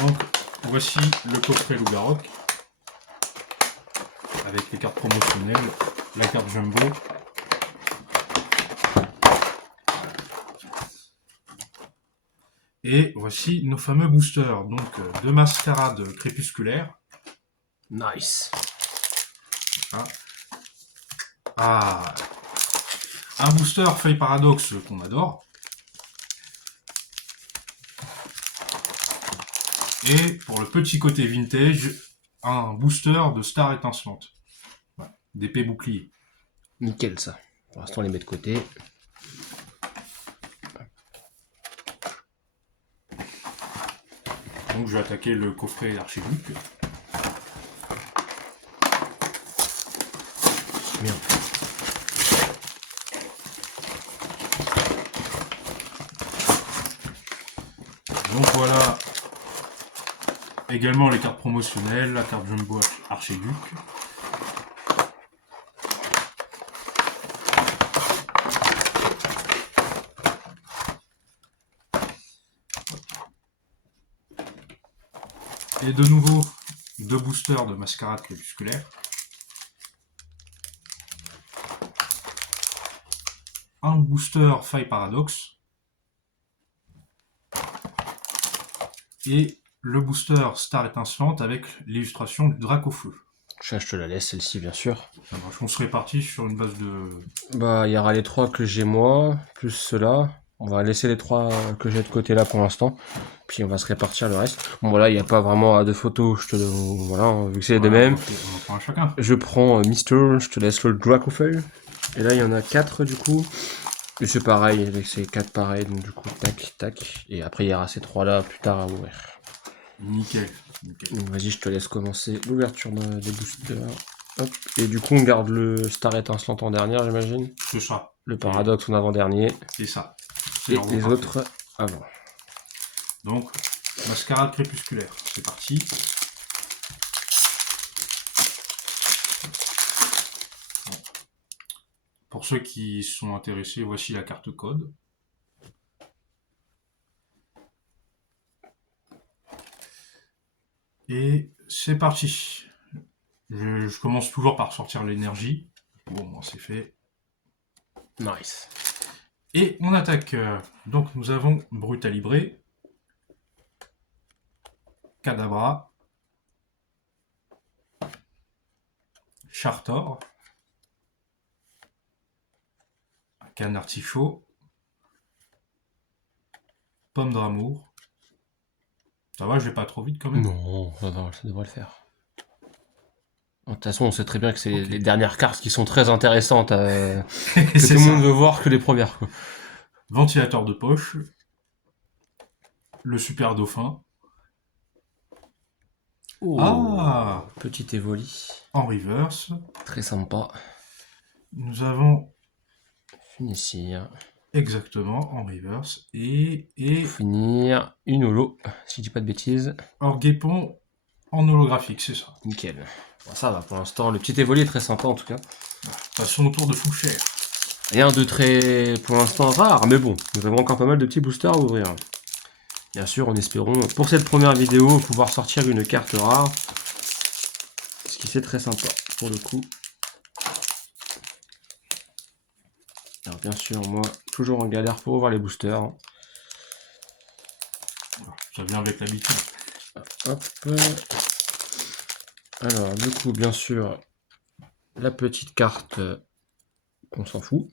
Donc, voici le coffret Loup-Garok avec les cartes promotionnelles, la carte Jumbo. Et voici nos fameux boosters, donc de Mascarade Crépusculaire. Nice. Ah, un booster Feuille Paradoxe qu'on adore. Et pour le petit côté vintage, un booster de Star Étincelante. Voilà, d'épée bouclier. Nickel ça. Pour l'instant on les met de côté. Donc je vais attaquer le coffret Archiduc. Merde. Donc voilà également les cartes promotionnelles, la carte Jumbo Archiduc. Et de nouveau, deux boosters de Mascarade Crépusculaire. Un booster Faille Paradoxe. Et le booster Star Étincelante avec l'illustration du Drac au feu. Je te la laisse celle-ci bien sûr. Alors, on serait parti sur une base de... Bah il y aura les 3 que j'ai moi, plus ceux-là. On va laisser les 3 que j'ai de côté là pour l'instant. Puis on va se répartir le reste. Bon voilà, il n'y a pas vraiment de photos. Je te voilà, vu que c'est les deux mêmes. On en prend un chacun. Je prends Mister, je te laisse le Dracofeu. Et là il y en a 4 du coup. Et c'est pareil, avec ces 4 pareils, donc du coup tac tac. Et après il y aura ces 3 là plus tard à ouvrir. Nickel. Nickel. Donc vas-y, je te laisse commencer l'ouverture des boosters. Hop. Et du coup on garde le Star Étincelante en dernière j'imagine. C'est ça. Le Paradoxe en avant-dernier. C'est ça. Et les autres avant. Donc, Mascarade Crépusculaire, c'est parti. Bon. Pour ceux qui sont intéressés, voici la carte code. Et c'est parti. Je commence toujours par sortir l'énergie. Bon, c'est fait. Nice. Et on attaque. Donc nous avons Brutalibré, Kadabra, Chartor, Canartichaud, Pomme d'amour. Ça va, je vais pas trop vite quand même. Non, ça devrait le faire. De toute façon, on sait très bien que c'est les dernières cartes qui sont très intéressantes. Que tout le monde veut voir que les premières. Quoi. Ventilateur de poche, le Super Dauphin. Oh, ah, petit évoli. En reverse. Très sympa. Nous avons Finissir. exactement en reverse. Et finir une holo, si je dis pas de bêtises. Orguépon en holographique, c'est ça. Nickel. Bon, ça va pour l'instant. Le petit évoli est très sympa en tout cas. Passons au tour de Fouchère. Rien de très, pour l'instant, rare, mais bon, nous avons encore pas mal de petits boosters à ouvrir. Bien sûr, en espérant, pour cette première vidéo, pouvoir sortir une carte rare. Ce qui fait très sympa, pour le coup. Alors bien sûr, moi, toujours en galère pour ouvrir les boosters. Ça vient avec l'habitude. Hop. Alors, du coup, bien sûr, la petite carte... on s'en fout.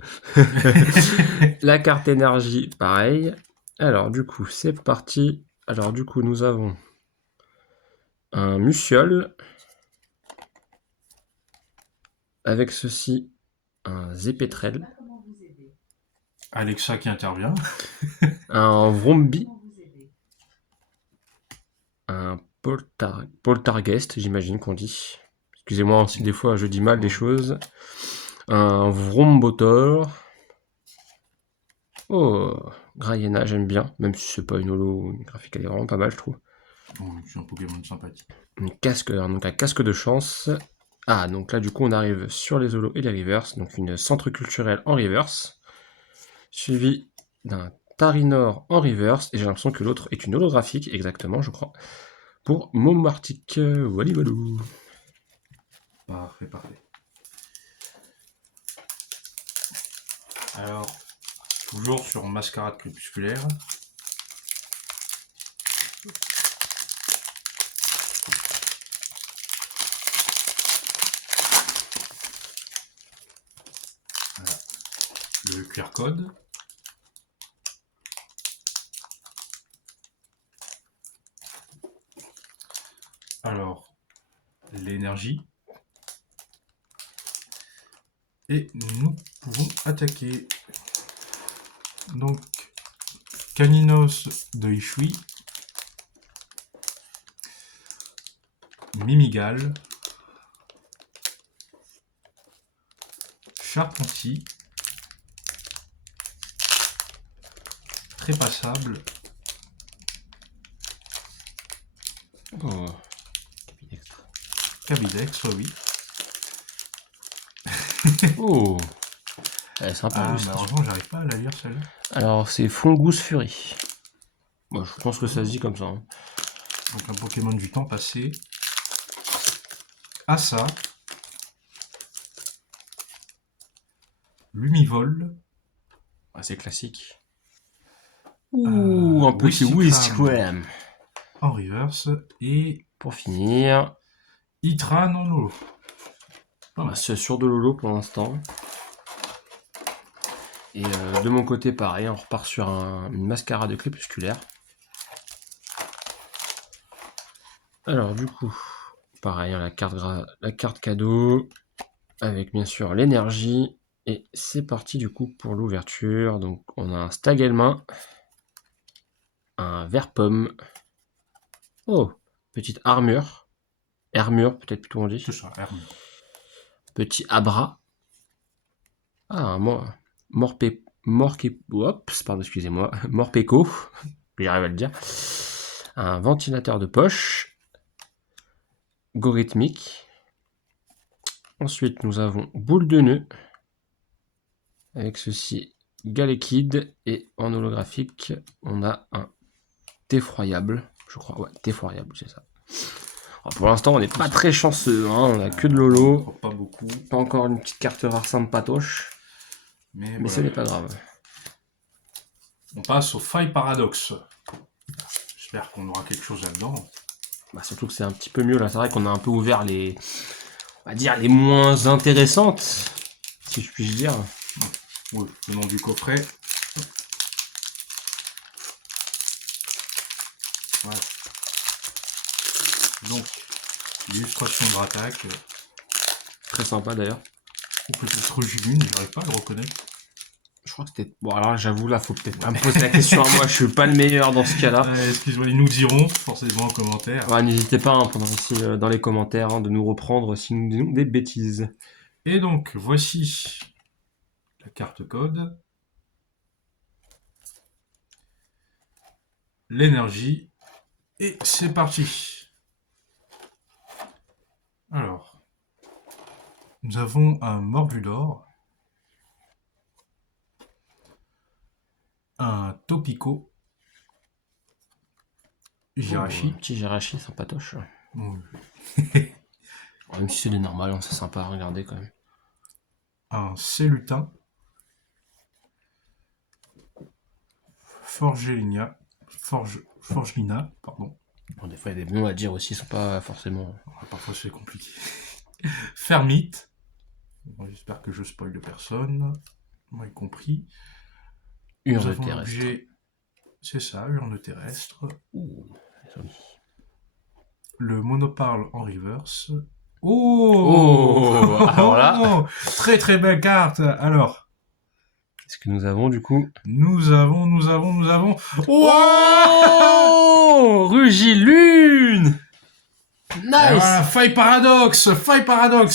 La carte énergie, pareil. Alors, du coup, c'est parti. Alors, du coup, nous avons un Musiole. Avec ceci, un Zépétrel. Alexa qui intervient. Un Vrombi. Un Poltergeist, j'imagine qu'on dit. Excusez-moi si des fois je dis mal des choses. Un Vrombotor. Oh, Grayena, j'aime bien, même si c'est pas une holo, une graphique, elle est vraiment pas mal, je trouve. Bon, c'est un Pokémon sympathique. Donc un casque de chance. Ah, donc là, du coup, on arrive sur les holos et les reverse. Donc une centre culturel en reverse. Suivi d'un Tarinor en reverse. Et j'ai l'impression que l'autre est une holographique, exactement, je crois. pour Momartic. Wally walou. Parfait, parfait. Alors, toujours sur Mascarade Crépusculaire. Voilà. Le QR code. Alors, l'énergie. Et nous pouvons attaquer. Donc, Caninos de Ishui. Mimigal. Charpentier. Trépassable. Oh. Cabidex, oui. Oh. Elle est sympa. Ah, l'illustration. malheureusement, j'arrive pas à la lire celle-là. Alors, c'est Fungus Fury. Bon, je pense que ça se dit comme ça. Hein. Donc, un Pokémon du temps passé. Assa. Lumivol. Ah, c'est classique. Ouh, un petit Whiscram. En reverse. Et Pour finir, Itran en holo. c'est sur de l'holo pour l'instant. Et de mon côté, pareil, on repart sur une mascarade crépusculaire. Alors, du coup, pareil, hein, la carte cadeau, avec bien sûr l'énergie. Et c'est parti du coup pour l'ouverture. Donc, on a un Stagelmain, un Verpomme. Oh, petite armure. Armure, peut-être plutôt on dit. C'est ça, armure. Petit Abra. Ah, un Morpeko, j'arrive à le dire. Un ventilateur de poche. Gorithmique. Ensuite, nous avons Boule de nœud. Avec ceci, Galekid. Et en holographique, on a un Défroyable. Je crois, ouais, Défroyable, c'est ça. Alors, pour l'instant, on n'est pas très chanceux. Hein, on a que de Lolo. Pas beaucoup. Pas encore une petite carte rare sympatoche. Mais voilà. ce n'est pas grave. On passe au Faille Paradoxe. J'espère qu'on aura quelque chose là-dedans. Bah, surtout que c'est un petit peu mieux là. C'est vrai qu'on a un peu ouvert les, on va dire, les moins intéressantes, si je puis dire. Oui, le nom du coffret. Voilà. Donc, l'illustration de Ratak. Très sympa d'ailleurs. Ou peut-être Rugilune, j'arrive pas à le reconnaître. Je crois que c'était. Bon, alors j'avoue, là, faut peut-être pas me poser la question à moi. Je suis pas le meilleur dans ce cas-là. Excusez-moi, ils nous diront forcément en commentaire. Ouais, n'hésitez pas hein, pendant aussi, dans les commentaires hein, de nous reprendre si nous disons des bêtises. Et donc, voici la carte code. L'énergie. Et c'est parti. Alors, nous avons un Morbulor, un Topico, Jirachi. Oh, petit Jirachi, sympatoche. Oui. Même si c'est des normales, hein, c'est sympa à regarder quand même. Un Célutin, Forgelina, pardon. Bon, des fois, il y a des noms à dire aussi, ils sont pas forcément. Parfois c'est compliqué. Fermite. Bon, j'espère que je spoil de personne. Moi y compris. Urne terrestre. C'est ça, urne terrestre. Ouh, joli. Le Monoparle en reverse. Oh, alors là. Très très belle carte. Alors. Qu'est-ce que nous avons du coup? Nous avons. Oh, Rugilune. Nice. Voilà, Faille Paradoxe.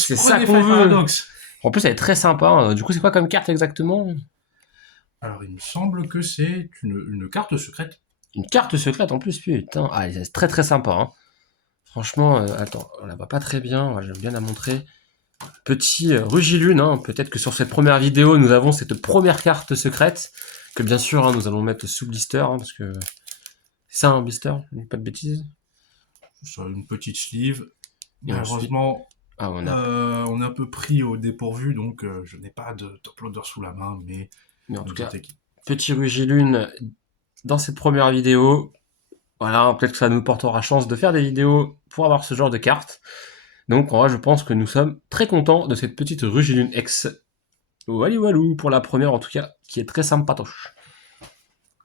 C'est ça qu'on veut. Paradoxe. En plus, elle est très sympa. Du coup, c'est quoi comme carte exactement? Alors, il me semble que c'est une carte secrète. Une carte secrète en plus, putain. Ah, c'est très très sympa. Hein. Franchement, attends, on la voit pas très bien. J'aime bien la montrer. Petit Rugilune. Hein. Peut-être que sur cette première vidéo, nous avons cette première carte secrète. Que bien sûr, hein, nous allons mettre sous blister. Hein, parce que c'est ça un blister, pas de bêtises. sur une petite sleeve. Et Malheureusement, Ah, on on est un peu pris au dépourvu, donc je n'ai pas de top loader sous la main, mais en tout cas, équipe. petit Rugilune dans cette première vidéo. Voilà, peut-être que ça nous portera chance de faire des vidéos pour avoir ce genre de cartes. Donc, en vrai, je pense que nous sommes très contents de cette petite Rugilune X. Walou, pour la première en tout cas, qui est très sympatoche.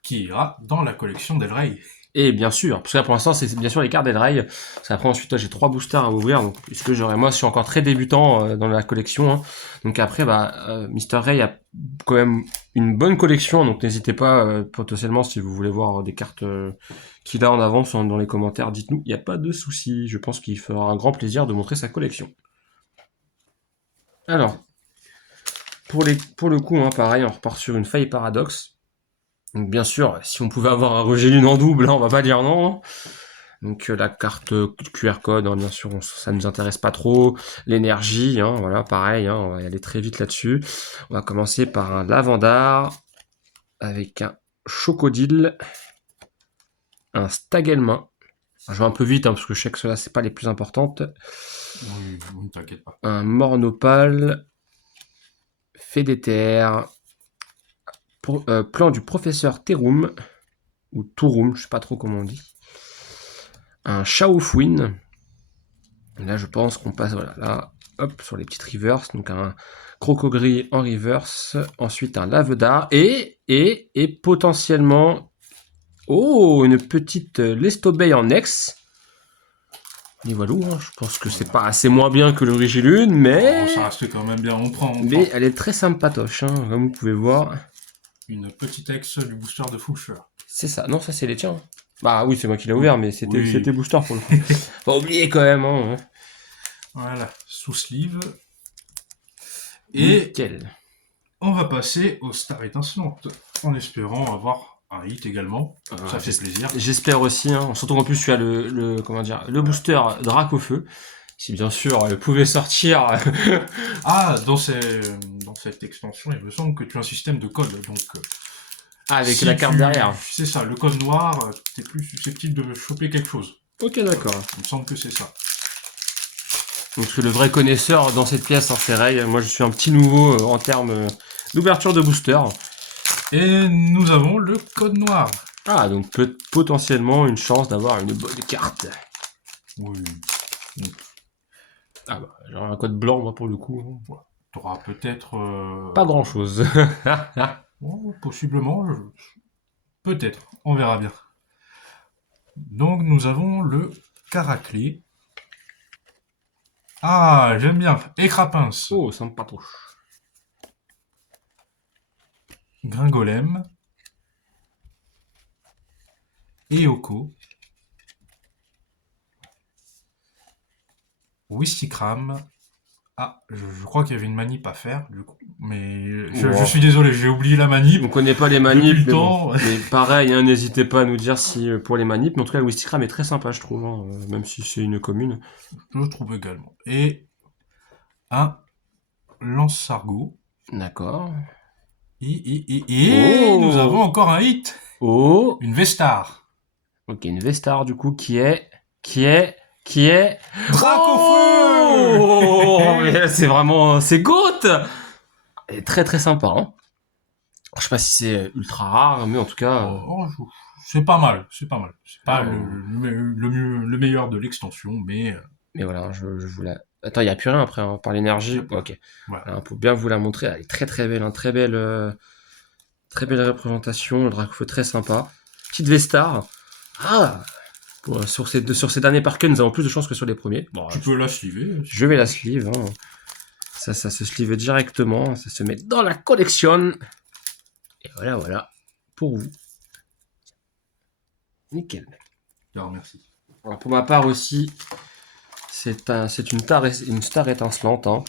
Qui ira dans la collection d'El Rey. Et bien sûr, parce que là pour l'instant c'est bien sûr les cartes d'El Rey. Parce qu'après ensuite j'ai 3 boosters à ouvrir, donc puisque moi je suis encore très débutant dans la collection. Hein. Donc après Mr. Ray a quand même une bonne collection, donc n'hésitez pas potentiellement si vous voulez voir des cartes qu'il a en avance dans les commentaires, dites-nous, il n'y a pas de souci. Je pense qu'il fera un grand plaisir de montrer sa collection. Alors, pour le coup, hein, pareil, on repart sur une faille paradoxe. Donc bien sûr, si on pouvait avoir un Rugilune en double, hein, on va pas dire non. Donc la carte QR code, hein, bien sûr, ça nous intéresse pas trop. L'énergie, hein, voilà, pareil, hein, on va y aller très vite là-dessus. On va commencer par un Lavandar avec un Chocodile, un Stagelmain. Je vais un peu vite hein, parce que je sais que ceux-là c'est pas les plus importantes. Oui, ne t'inquiète pas. Un Mornopal, Fédéter, plan du professeur Terum ou Tourum, je sais pas trop comment on dit. Un Shaofouine. Là, je pense qu'on passe, voilà, là, hop, sur les petites reverse. Donc, un Crocogris en reverse. Ensuite, un Lavedar. Et potentiellement, oh, une petite Lestobey en ex. Et voilà, hein, je pense que c'est pas assez moins bien que le Rugilune, mais... Oh, ça reste quand même bien, on prend. Mais elle est très sympatoche, hein, comme vous pouvez voir. Une petite ex du booster de Foucher. C'est ça, non, ça c'est les tiens. Bah oui, c'est moi qui l'ai ouvert, mais c'était booster pour le coup. Pas oublier quand même, hein. Voilà, sous sleeve. Et nickel. On va passer au Star étincelante, en espérant avoir un hit également. Ça fait plaisir. J'espère aussi, hein. Surtout qu'en plus tu as le booster Dracofeu. Si bien sûr elle pouvait sortir. Dans cette extension, il me semble que tu as un système de code, donc. Avec si la carte derrière. C'est ça, le code noir, t'es plus susceptible de choper quelque chose. Ok, d'accord. Il me semble que c'est ça. Donc le vrai connaisseur dans cette pièce, hein, c'est Ray. Moi je suis un petit nouveau en termes d'ouverture de booster. Et nous avons le code noir. Ah, donc potentiellement une chance d'avoir une bonne carte. Oui. Ah bah, genre un code blanc, moi pour le coup. Ouais. T'auras peut-être... Pas grand chose. Oh, possiblement. Peut-être. On verra bien. Donc nous avons le Caraclé. Ah, j'aime bien. Écrapince. Oh, sympa trop. Gringolem. Eoko. Wistikram. Ah, je crois qu'il y avait une manip à faire, du coup. Mais je suis désolé, j'ai oublié la manip. On connaît pas les manips, mais, bon. Mais pareil, hein, n'hésitez pas à nous dire si pour les manips. Mais en tout cas, le Wistikram est très sympa, je trouve, hein, même si c'est une commune. Je trouve également. Et un Lance-Sargot. D'accord. Et nous avons encore un hit. Oh. Une Vestar. Ok, une Vestar du coup qui est Dracofeu. Oh mais c'est vraiment, c'est GOAT. Elle est très très sympa. Hein. Je sais pas si c'est ultra rare, mais en tout cas. C'est pas mal, c'est pas mal. C'est pas le meilleur de l'extension, mais. Mais voilà, je vous la. Attends, il n'y a plus rien après, hein, par l'énergie. Ok. Voilà, pour bien vous la montrer, elle est très très belle, hein, très belle représentation, le Dracofeu très sympa. Petite Vestar. Ah, sur ces derniers parquets, nous avons plus de chance que sur les premiers. Bon, tu peux la sleever. Je vais la sleeve. Hein. Ça se sleeve directement. Ça se met dans la collection. Et voilà. Pour vous. Nickel. Alors, merci. Alors, pour ma part aussi, c'est une star étincelante. Hein.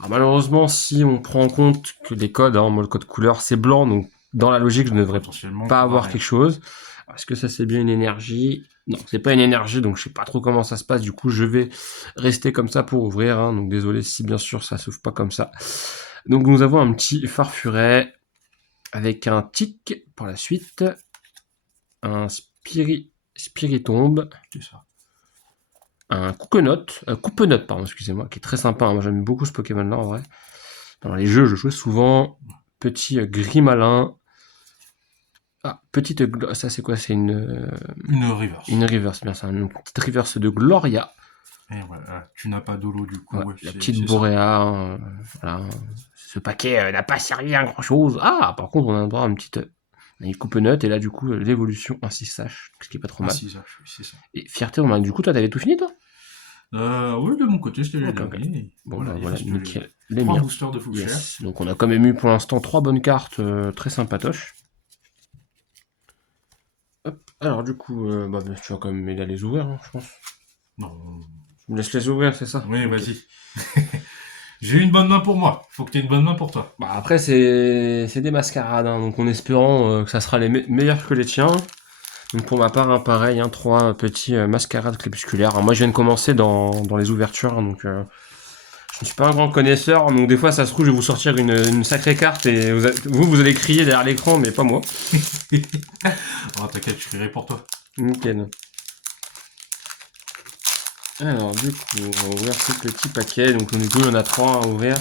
Alors, malheureusement, si on prend en compte que les codes, hein, moi le code couleur c'est blanc, donc dans la logique, je ne devrais pas avoir quelque chose. Est-ce que ça c'est bien une énergie? Non, c'est pas une énergie, donc je sais pas trop comment ça se passe. Du coup, je vais rester comme ça pour ouvrir. Hein. Donc désolé si bien sûr ça s'ouvre pas comme ça. Donc nous avons un petit Farfuret avec un tic pour la suite, un Spiritombe, c'est ça. un Coupenot, pardon, excusez-moi, qui est très sympa. Hein. Moi, j'aime beaucoup ce Pokémon-là, en vrai. Dans les jeux, je jouais souvent. Petit gris malin. Ah, ça c'est quoi? C'est Une reverse. une reverse, c'est bien ça. Une petite reverse de Gloria. Et voilà, tu n'as pas d'eau du coup. Ouais, Ouais, la c'est petite ça. Boréa. Voilà. Ce paquet n'a pas servi à grand chose. Ah, par contre, on a le droit à une petite Coupenot. Et là, du coup, l'évolution ainsi sache, ce qui est pas trop Ah, mal. si, ça, oui, c'est ça. Et fierté, du coup, toi, t'avais tout fini, toi? Oui, de mon côté, c'était les Ok, ok. derniers. Bon, Voilà, bah il voilà, reste nickel. les Les 3 miens. boosters de Foucher. Yes. Donc, on a quand même eu pour l'instant 3 bonnes cartes très sympatoches. Hop. Alors, du coup, tu vas quand même m'aider à les ouvrir, hein, je pense. Non. Tu me laisses les ouvrir, c'est ça? Oui, Ok. vas-y. J'ai une bonne main pour moi. Faut que tu aies une bonne main pour toi. Bah, après, c'est des mascarades, hein, donc en espérant que ça sera les meilleurs que les tiens. Donc pour ma part, hein, pareil, 3 petits mascarades crépusculaires. Alors, moi, je viens de commencer dans les ouvertures, hein, donc je ne suis pas un grand connaisseur. Donc des fois, ça se trouve, je vais vous sortir une sacrée carte et vous allez crier derrière l'écran, mais pas moi. Oh, t'inquiète, je crierai pour toi. Nickel. Alors, du coup, on va ouvrir ce petit paquet. Donc, du coup, il y en a 3 à ouvrir.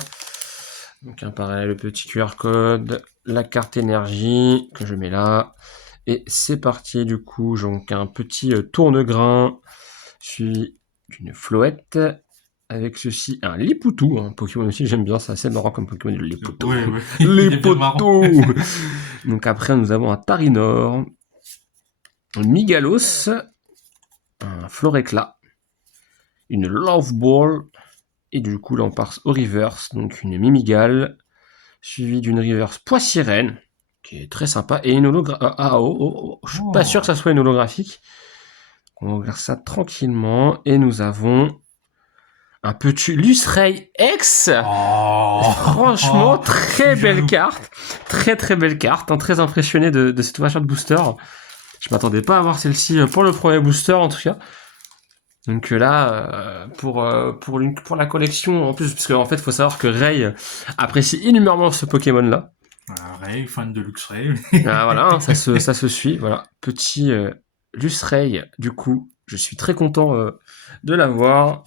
Donc, pareil, le petit QR code, la carte énergie que je mets là. Et c'est parti, du coup, donc un petit tourne-grain suivi d'une floette. Avec ceci, un Lipoutou, un Pokémon aussi, j'aime bien, c'est assez marrant comme Pokémon, le Lipoutou. Oui, oui. Les poteaux. Donc après, nous avons un Tarinor, un Migalos, un Floréclat, une Love Ball, et du coup, là, on passe au reverse, donc une Mimigale, suivi d'une reverse Poissirène, qui est très sympa, et une holographique. Je suis pas sûr que ça soit une holographique. On va ouvrir ça tranquillement, et nous avons un petit Luceray X. Oh. Franchement, très belle carte. Très très belle carte. Hein, très impressionné de cette ouverture de booster. Je m'attendais pas à avoir celle-ci pour le premier booster en tout cas. Donc là, pour la collection, en plus, parce qu'en fait, il faut savoir que Ray apprécie énormément ce Pokémon-là. Ray, fan de Luxray. Ah, voilà, hein, ça se suit. Voilà, petit Luceray, du coup, je suis très content de l'avoir.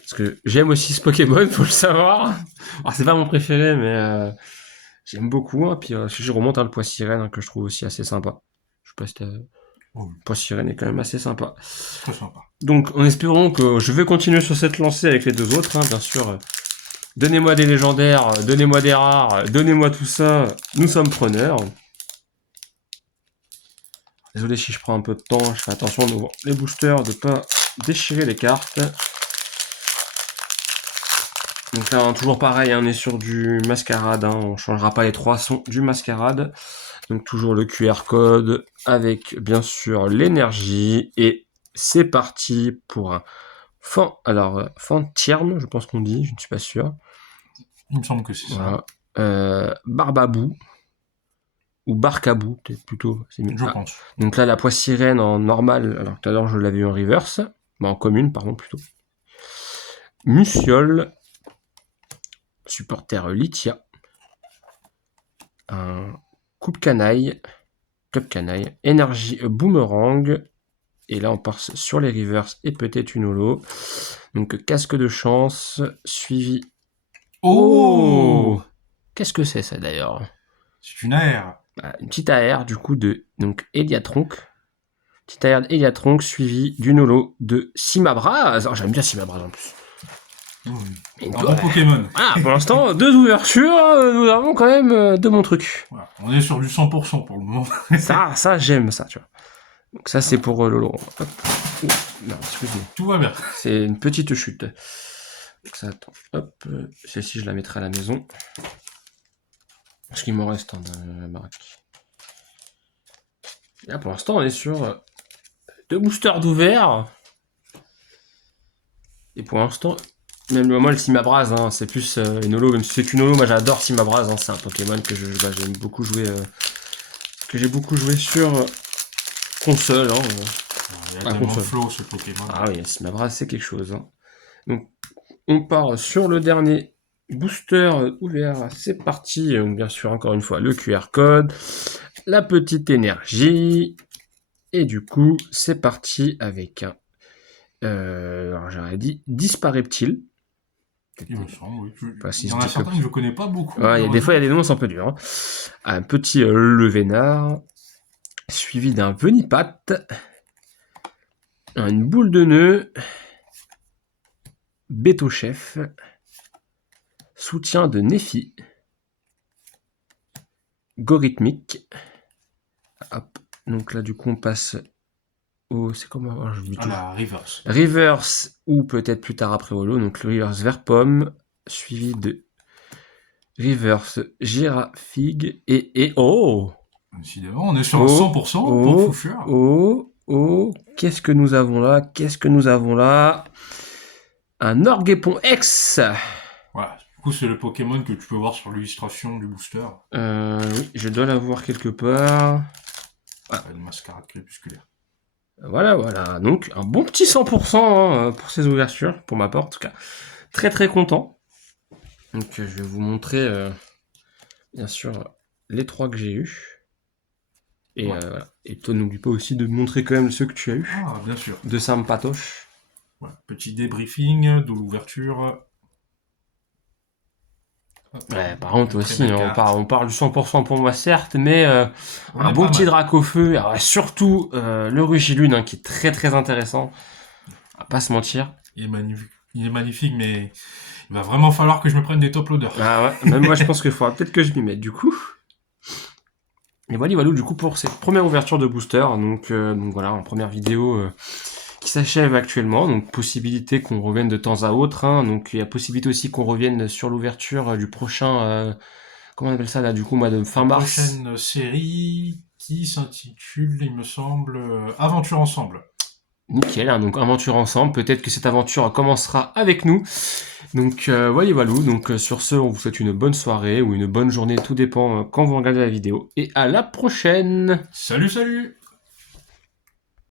Parce que j'aime aussi ce Pokémon, faut le savoir. Alors, c'est pas mon préféré, mais j'aime beaucoup. Hein. Puis je remonte le Poissirène, que je trouve aussi assez sympa. Je sais pas si Poissirène est quand même assez sympa. Très sympa. Donc, en espérant que je vais continuer sur cette lancée avec les 2 autres, hein, bien sûr. Donnez-moi des légendaires, donnez-moi des rares, donnez-moi tout ça. Nous sommes preneurs. Désolé si je prends un peu de temps, je fais attention de les boosters, de pas déchirer les cartes. Donc là, hein, toujours pareil, hein, on est sur du mascarade, hein, on changera pas les 3 sons du mascarade. Donc toujours le QR code avec bien sûr l'énergie. Et c'est parti pour un Fantierne, je pense qu'on dit, je ne suis pas sûr. Il me semble que c'est Voilà. Barbabou. Ou Barcabou, peut-être plutôt. C'est mieux. ça. Je pense. Donc là, la Poissirène en normal, alors tout à l'heure je l'avais eu en reverse, en commune, pardon, plutôt. Muciole, supporter Litia, un Coupe Canaille, énergie Boomerang, et là on passe sur les reverse et peut-être une holo. Donc casque de chance, suivi. Oh, qu'est-ce que c'est ça d'ailleurs? C'est une AR. Une petite AR du coup de donc Eliatronc. Petite AR d'Eliatronc suivi d'une holo de Simabraz. Oh, j'aime bien Simabraz en plus. Un bon Pokémon. Ah, pour l'instant, 2 ouvertures, nous avons quand même de bons trucs. Voilà. On est sur du 100% pour le moment. ça j'aime ça, tu vois. Donc ça, c'est pour Lolo. Hop. Non, excuse-moi. Tout va bien. C'est une petite chute. Donc ça, attends. Hop. Celle-ci, je la mettrai à la maison. Parce qu'il m'en reste dans la baraque. Là, pour l'instant, on est sur 2 boosters d'ouvert. Et pour l'instant, même moi, le Simabraz, hein, c'est plus une holo. Même si c'est une holo, moi j'adore Simabraz. Hein, c'est un Pokémon que j'aime beaucoup jouer. Que j'ai beaucoup joué sur console. Hein, il y a tellement de flow ce Pokémon. Ah oui, Simabraz, c'est quelque chose. Hein. Donc, on part sur le dernier booster ouvert. C'est parti. Donc, bien sûr, encore une fois, le QR code, la petite énergie. Et du coup, c'est parti avec un Alors j'aurais dit Dispareptile. Il me semble, oui. Pas si Il y je en a dis certains que je connais pas beaucoup. Ouais, des fois, il y a des noms, c'est un peu dur. Hein. Un petit Levénard, suivi d'un Venipat, une boule de nœud, Béto-chef, soutien de Nephi, Gorithmique. Hop. Donc là, du coup, on passe au... C'est comment la reverse. Reverse, ou peut-être plus tard après Holo. Donc le reverse vert pomme, suivi de reverse Girafigue et oh, Décidément, on est sur un 100% pour Foucheur. Qu'est-ce que nous avons là? Un Orguépon X. Voilà, du coup, c'est le Pokémon que tu peux voir sur l'illustration du booster. Oui, je dois l'avoir quelque part. Une mascarade crépusculaire. Voilà. Donc, un bon petit 100% pour ces ouvertures, pour ma part, en tout cas. Très, très content. Donc, je vais vous montrer, bien sûr, les 3 que j'ai eus. Et, voilà. Et toi, n'oublie pas aussi de montrer quand même ceux que tu as eus. Ah, bien sûr. De Sampatoche. Ouais, petit débriefing de l'ouverture. Ouais, par contre, aussi, on parle du 100% pour moi, certes, mais un bon petit Dracofeu, surtout le Rugilune, qui est très très intéressant. On va pas se mentir. Il est magnifique, mais il va vraiment falloir que je me prenne des top loaders. Ah ouais, même moi je pense qu'il faudra peut-être que je m'y mette, du coup. Et voilà, du coup, pour cette première ouverture de booster, donc voilà, en première vidéo qui s'achève actuellement, donc possibilité qu'on revienne de temps à autre, hein, donc il y a possibilité aussi qu'on revienne sur l'ouverture du prochain, comment on appelle ça là, du coup, de fin mars. Prochaine série qui s'intitule, il me semble, Aventure Ensemble. Nickel, hein, donc aventure ensemble, peut-être que cette aventure commencera avec nous. Donc voilà, donc sur ce, on vous souhaite une bonne soirée ou une bonne journée, tout dépend quand vous regardez la vidéo. Et à la prochaine. Salut